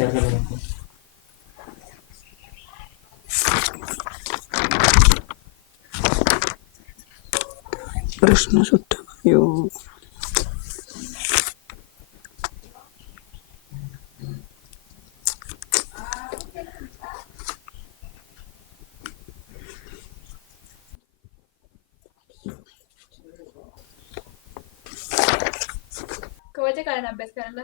विचार करू नको प्रश्न सुद्धा यो कवाच्या काळात अभ्यास करायला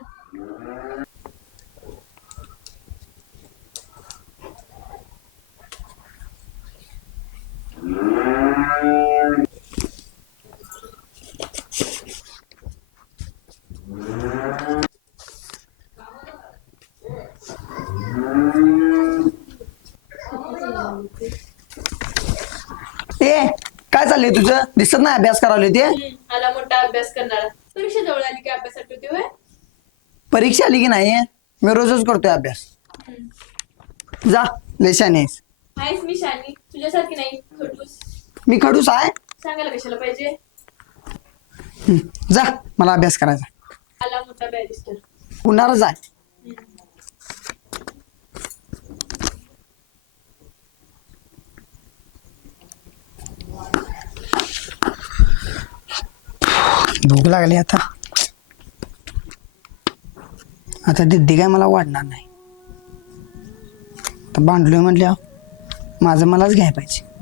ए काय चाललंय तुझं? दिसत नाही अभ्यास करावले ते आला मोठा अभ्यास करणारा. परीक्षा जवळ आली की अभ्यास आठवते होय? परीक्षा आली की नाही? मी रोजच करतोय अभ्यास. जा लेशाने आहेस. मी शानी. तुझ्यासारखी नाही खडूस. मी खडूस आहे? सांगायला कशाला पाहिजे? हं, जा मला अभ्यास करायचा. आला मोठा बॅरिस्टर पुन्हाच आहे. भूक लागली आता. आता दिद्दी काय मला वाढणार नाही. आता बांधलोय म्हटल्या माझं मलाच घ्याय पाहिजे.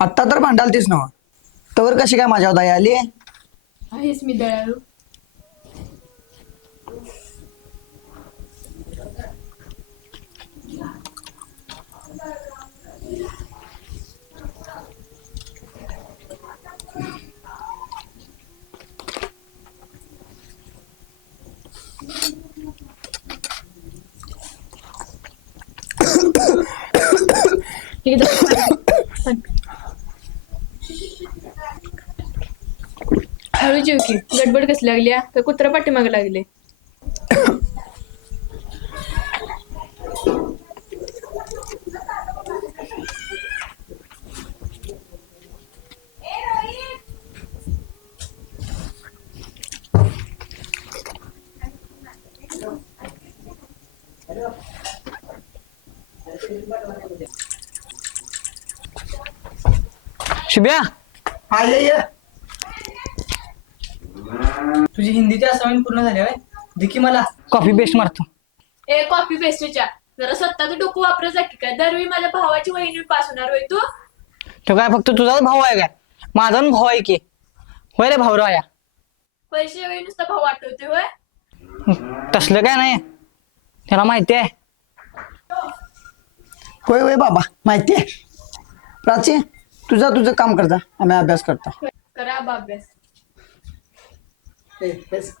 आत्ता तर भांडालतीस ना तवर कशी काय माझ्यावर दया आली? आहेस मी दयाळू. ठीक आहे हळू जेव की. गडबड कसली लागली? का कुत्रा पाठीमागे लागले? शुभ्या हिंदीची असाइनमेंट पूर्ण झाली आहे दिकी मला. कॉफी पेस्ट मारतो. ए कॉपी पेस्टच्या जरा स्वतःचं डोकं वापरत जा की काय. दरवेळी माझ्या भावाची वहिनी पास होणार होय तू. तो काय फक्त तुझाच भाऊ आहे काय? माझा पण भाऊ आहे की. होय रे भाऊ राया. पैसे वेळी नुसता भाऊ आठवते होय. तसलं काय नाही. त्याला माहिती आहे. होय होय बाबा. माहिती आहे. प्राची तुझा तुझं काम करता. आम्ही अभ्यास करता. करा अभ्यास. 对，没事。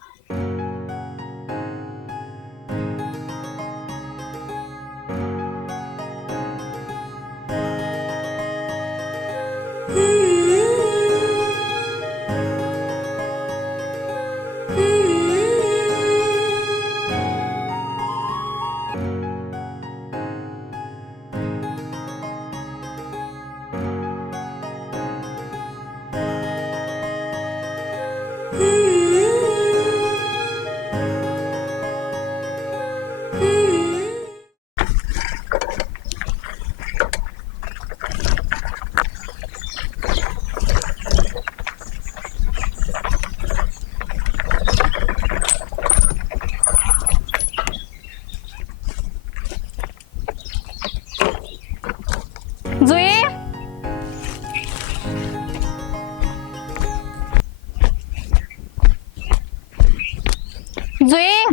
जुई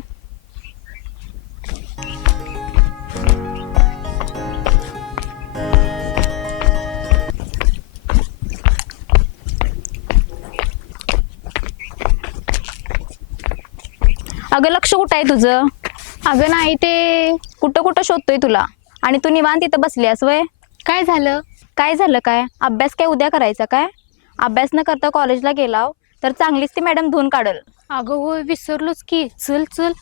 अगं लक्ष कुठं आहे तुझं? अगं नाही ते कुठं कुठं शोधतोय तुला? आणि तू निवांत तिथं बसलीस वय? काय झालं? काय झालं काय? अभ्यास काय उद्या करायचा काय? अभ्यास न करता कॉलेजला गेलाव तर चांगलीच ती मॅडम धुवून काढल. अगं होय विसरलोच की. चल चल.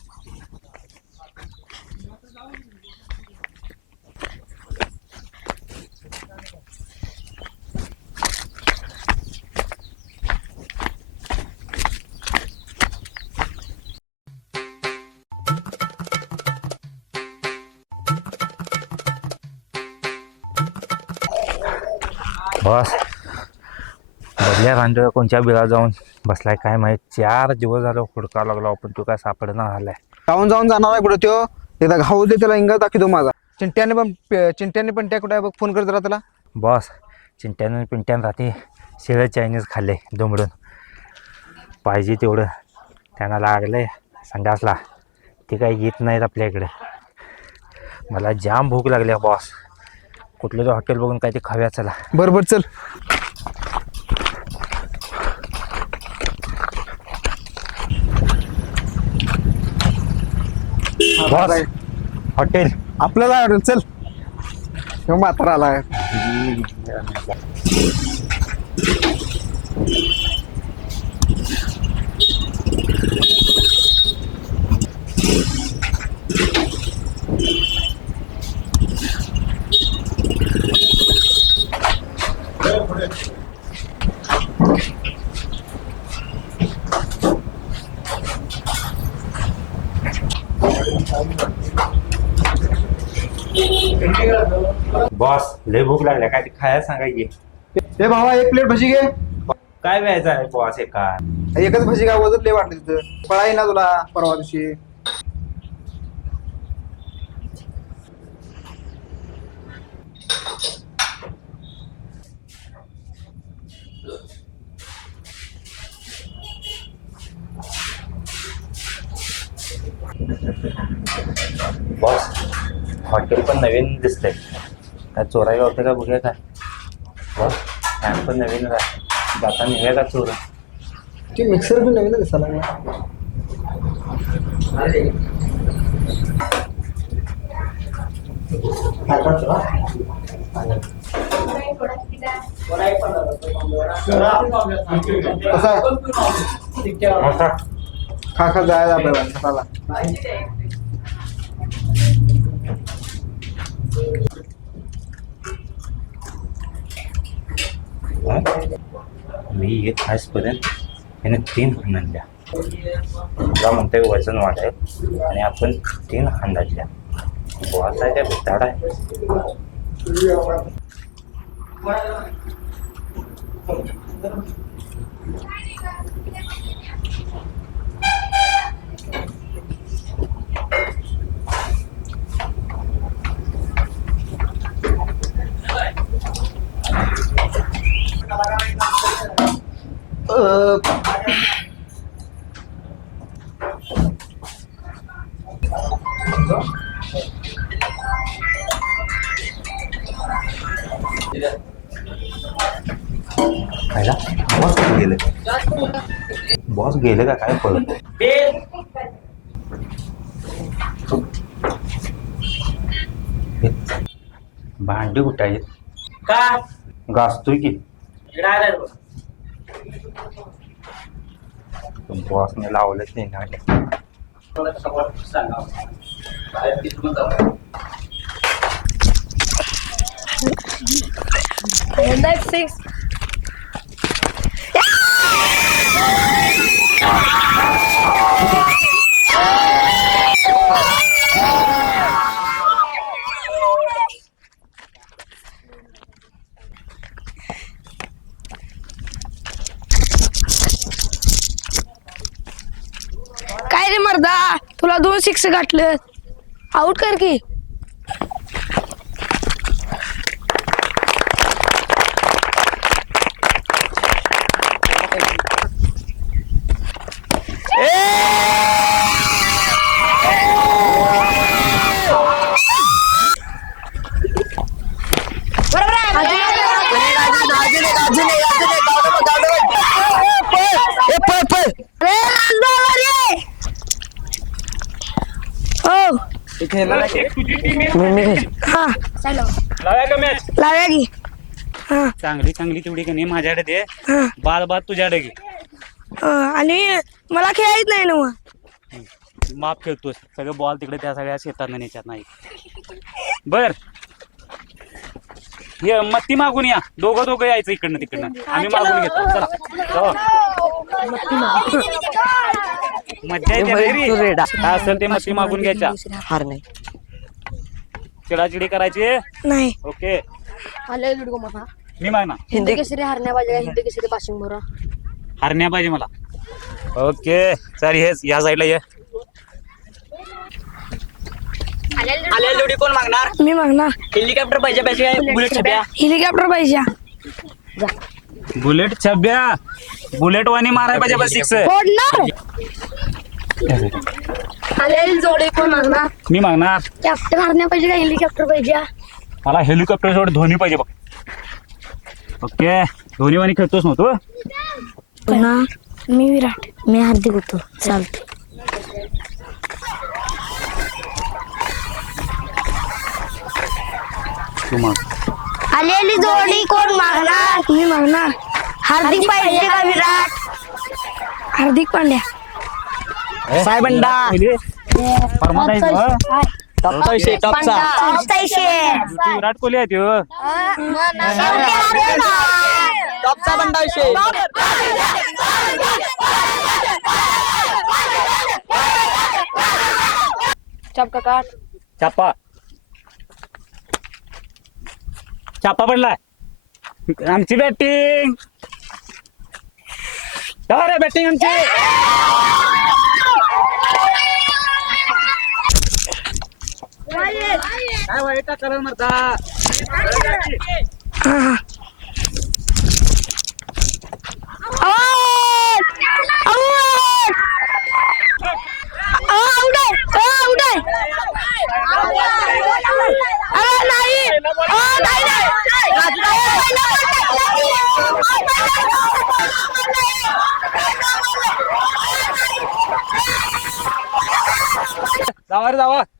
बस. बदल्या भांडव कोणत्या बिळा जाऊन? बसलाय काय माहीत? चार दिवस झालं हुडका लागला पण तू काय सापडना झालाय? जाऊन जाऊन जाणार आहे कुठं त्यो एकदा घाऊ दे त्याला इंगा दाखवतो माझा. चिंट्याने पण चिंट्याने पण त्या कुठे आहे बघ फोन करत राहा त्याला. बॉस चिंट्यानं पिंट्यानं राहते. शिळं चायनीज खाल्ले दुमडून. पाहिजे तेवढं. त्यांना लागलंय संडासला. ते काही येत नाहीत आपल्या इकडे. मला जाम भूक लागली बॉस. कुठलं तरी हॉटेल बघून काय ते खाव्या चला. बरं बरं चल. बॉस. हॉटेल. आपल्याला आवडेल चल. ह्यो म्हातारा आला बॉस लय भूक लागल्या. काय ते खायला सांगायची? ए भावा एक प्लेट भजी घे. काय व्हायचं आहे बॉस एका? एकच भजी काय वजन लय वाटलं तिथं. पळाई ना तुला परवा दिवशी. बॉस हॉटेल पण नवीन दिसतंय. काय चोराई होते का बघूया काय? बॉस फॅन पण नवीन आहे जाता निघूया का चोर? ती मिक्सर पण नवीन दिसायला लागला. कसा खा खा जायला आपल्याला. मी एक खासपर्यंत याने तीन हांडल्या मला म्हणते वजन वाढेल आणि आपण तीन हांडातल्या बॉस आहे काय भिताड आहे? खायला? बॉस गेले. बॉस गेले का? काय भांडी कुठे आहेत? का घासतोय की. इकडे आलाय बघ. बॉसने लावलंच नाही ना काय रे मर्दा तुला दोन सिक्स गाठलं आउट कर की. हा. लाव्या का मॅच लाव्या की. हा. चांगली चांगली तेवढी का नाही माझ्याकडे दे. हा. बाद बाद तुझ्याकडे घे. आणि मला खेळायच नाही ना मग. माफ खेळतोस सगळं बॉल तिकडे त्या सगळ्या शेतात नाही. बर. ये मत्ती मागून या. दोघं दोघं यायचं इकडनं तिकडनं. आम्ही मागून घेतो. चला. चला. मज्जा येते रे. काय असेल ते मत्ती मागून घ्यायच्या. हार नाही. चिडाचिडी करायची? नाही. ओके. मी मागना हिंदी. हरण्या पाहिजे मला. ओके. चल हेच या साईडला ये. कोण मागणार? मी मागणार. हेलिकॉप्टर पाहिजे पाहिजे बुलेट छब्या. हेलिकॉप्टर पाहिजे. बुलेट छब्या. बुलेट वाणी माराय पाहिजे बस सिक्स फोडणार. जोडे कोण मागणार? मी मागणार. कॅप्टन हरण्या पाहिजे का? हेलिकॉप्टर पाहिजे. मला हेलिकॉप्टर सोड धोनी पाहिजे बघ. ओके. धोनी वाणी खेळतोस ना तू? मी विराट. मी हार्दिक होतो. चालते तू माग आलेली जोडी कोण मागणार? मी मागणार. हार्दिक पाहिजे का विराट? हार्दिक पांड्या. साहेबंडा? टॉपचा विषय. टॉपचा तू विराट कोहली आहे त्यो टॉपचा बंडा विषय. चापा चापा. पडलाय. आमची बॅटिंग. रे बॅटिंग आमची? काय वाईट कलर मरता?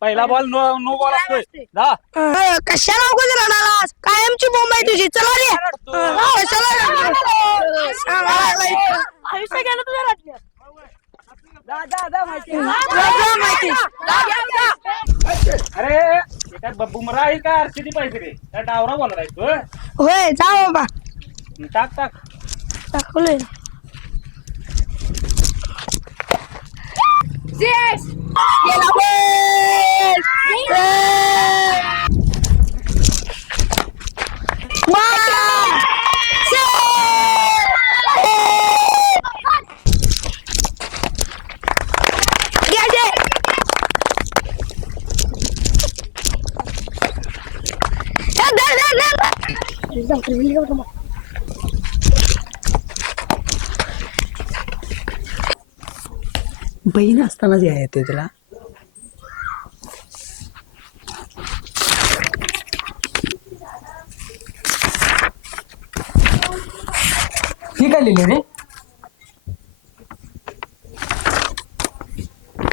पहिला बॉल नो नो बॉल असतोय. कशाला उगाच रडालास कायमची बोंब आहे तुझी. चला रे. कशाला अरे हे काय ब- बुमरा आहे का? आरसीबी पाहिजे रे. काय डावरा बॉलर आहे तू होय जा बाबा. टाक टाक. दाखवलंय. बहीण असतानाच या येते तुला. हे काय लिहिले रे.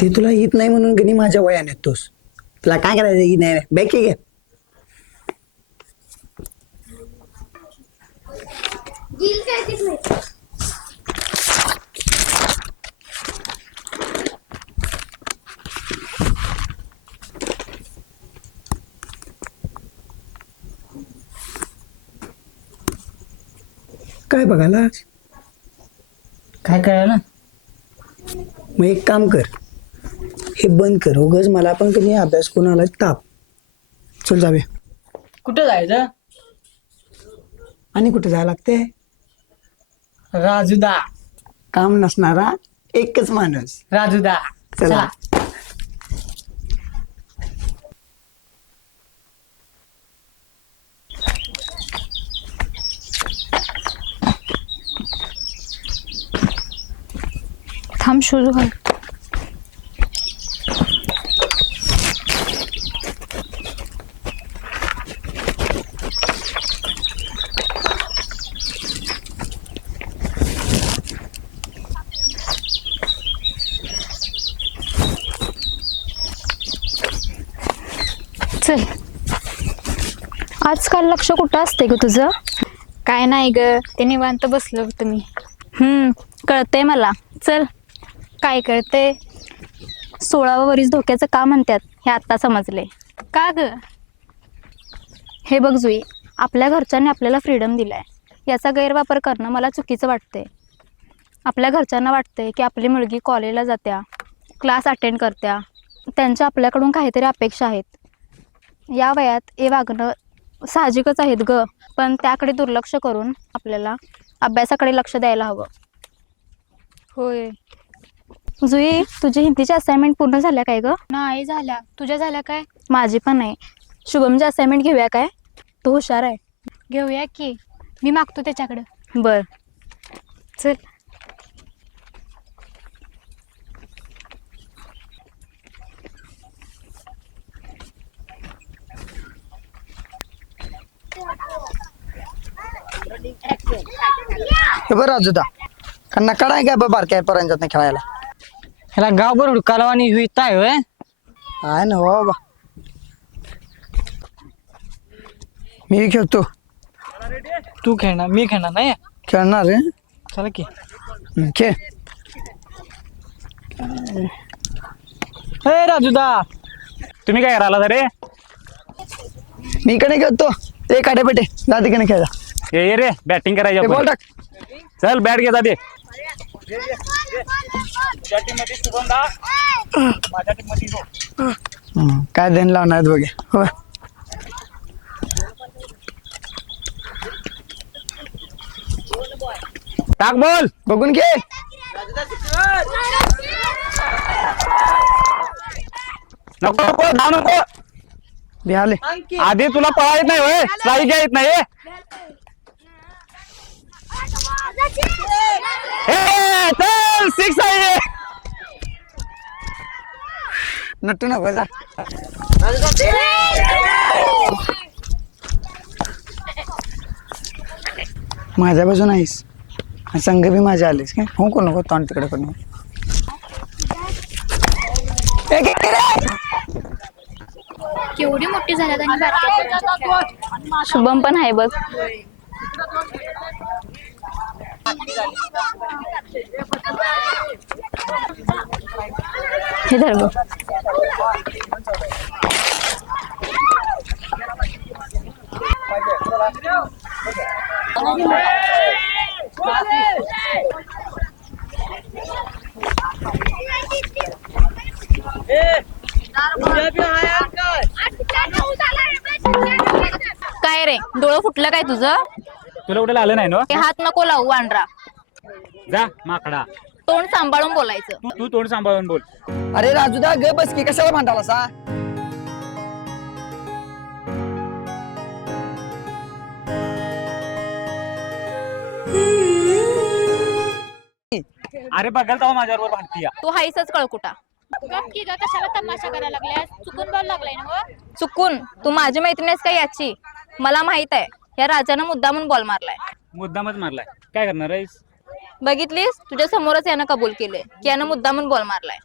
ते तुला येत नाही म्हणून कधी माझ्या वयाने येतोस. तुला काय करायचं? येत नाही. बॅग घे. काय बघायला? काय कळालं मग एक काम कर. हे बंद कर. उगच मला पण कधी अभ्यास करून आला ताप. चल जाऊया. कुठं जायचं? आणि कुठे जायला लागते राजूदा. काम नसणारा एकच माणूस. राजूदा. चला. थांब शूज घाल चल. आजकाल लक्ष कुठं असते ग तुझं? काय नाही ग ते निवांत बसलं होतं मी. हम्म कळतंय मला. चल. काय कळतंय? सोळावं वरीस धोक्याचं का म्हणतात हे आत्ता समजले का ग? हे बघ जुई आपल्या घरच्यांनी आपल्याला फ्रीडम दिलाय. याचा गैरवापर करणं मला चुकीचं वाटतंय. आपल्या घरच्यांना वाटतंय की आपली मुलगी कॉलेजला जात्या क्लास अटेंड करत्या. त्यांच्या आपल्याकडून काहीतरी अपेक्षा आहेत. या वयात हे वागणं साहजिकच आहेत ग. पण त्याकडे दुर्लक्ष करून आपल्याला अभ्यासाकडे लक्ष द्यायला हवं. होय. जुई तुझी हिंदीची असाइनमेंट पूर्ण झाल्या काय ग? नाही झाल्या. तुझ्या झाल्या काय? माझी पण आहे शुभमची असाइनमेंट घेऊया काय? तो हुशार आहे. घेऊया की. मी मागतो त्याच्याकडं. बर. चल. हे बरं अजुदा कारण कडा आहे काय बा बारक्या पर्यंत खेळायला? ह्याला गावभर हुडकालो आणि हुईत आहे होय? आहे ना हो बाबा मी खेळतो. तू खेळणार मी खेळणार नाही? खेळणार रे चला की. हम्म, खेळ. हे राजूदा तुम्ही काय करायला रे? मी इकडे खेळतो. ते काढे पेटे जा तिकडे खेळा ये ये रे बॅटिंग करायची ते बॉल आपण. टाक चल बॅट घे दे हम्म, काय देण लावणार आहेत बघे हो टाक बॉल बघून घे. नको नको धाव नको. बिहाले आधी तुला पळा येत नाही होय? स्ट्राईक घ्या येत नाही चल सिक्स आहे. नट्टू नको माझ्या बाजून आहेस. संघ बी माझ्या आलीस काय? हो कोण नको तोंड तिकडे रे. केवढी मोठी झाल्यात आणि बारक्या शुभम पण आहे बघ. हे धर बघ काय रे डोळं फुटलं काय तुझं? तुला कुठे आलं नाही ना? हे हात नको लावू वांढरा जा माकडा. तोंड सांभाळून बोलायचं. तू तू तोंड सांभाळून बोल. अरे राजूदा ग बस की कशाला भांडाला सा अरे बघाल तेव्हा माझ्याबरोबर भांडती तू हायसच कळकुटा कशाला तमाशा करायला लागल्यास? चुकून बॉल लागलाय ना चुकून? तू माझी मैत्रीण आहेस का याची? मला माहीत आहे. या राजानं मुद्दामून बॉल मारलाय. मुद्दामच मारलाय. काय करणार आहेस? बघितलीस? तुझ्या समोरच यानं कबूल केलंय. की यानं मुद्दामून बॉल मारलाय.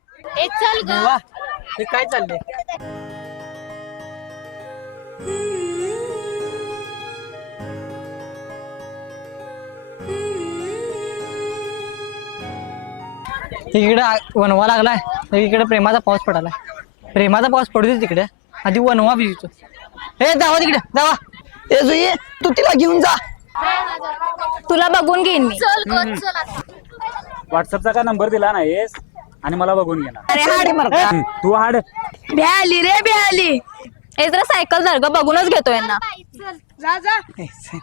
चल ग. वा. हे काय चाललंय? इकडे वनवा लागलाय. इकडे प्रेमाचा पाऊस पडालाय. प्रेमाचा पाऊस पडू दे तिकडे. आधी वनवा भिजतो. हे जावा तिकडे. जावा. ए जुई तू तिला घेऊन जा. तुला बघून घेईन मी. व्हॉट्सअपचा का नंबर दिला नाहीस? आणि मला बघून घेणार. अरे हाड हम्म, तू हाड. भ्याली रे भ्याली. हे जरा सायकल धर ग बघूनच घेतो यांना. ए, चल.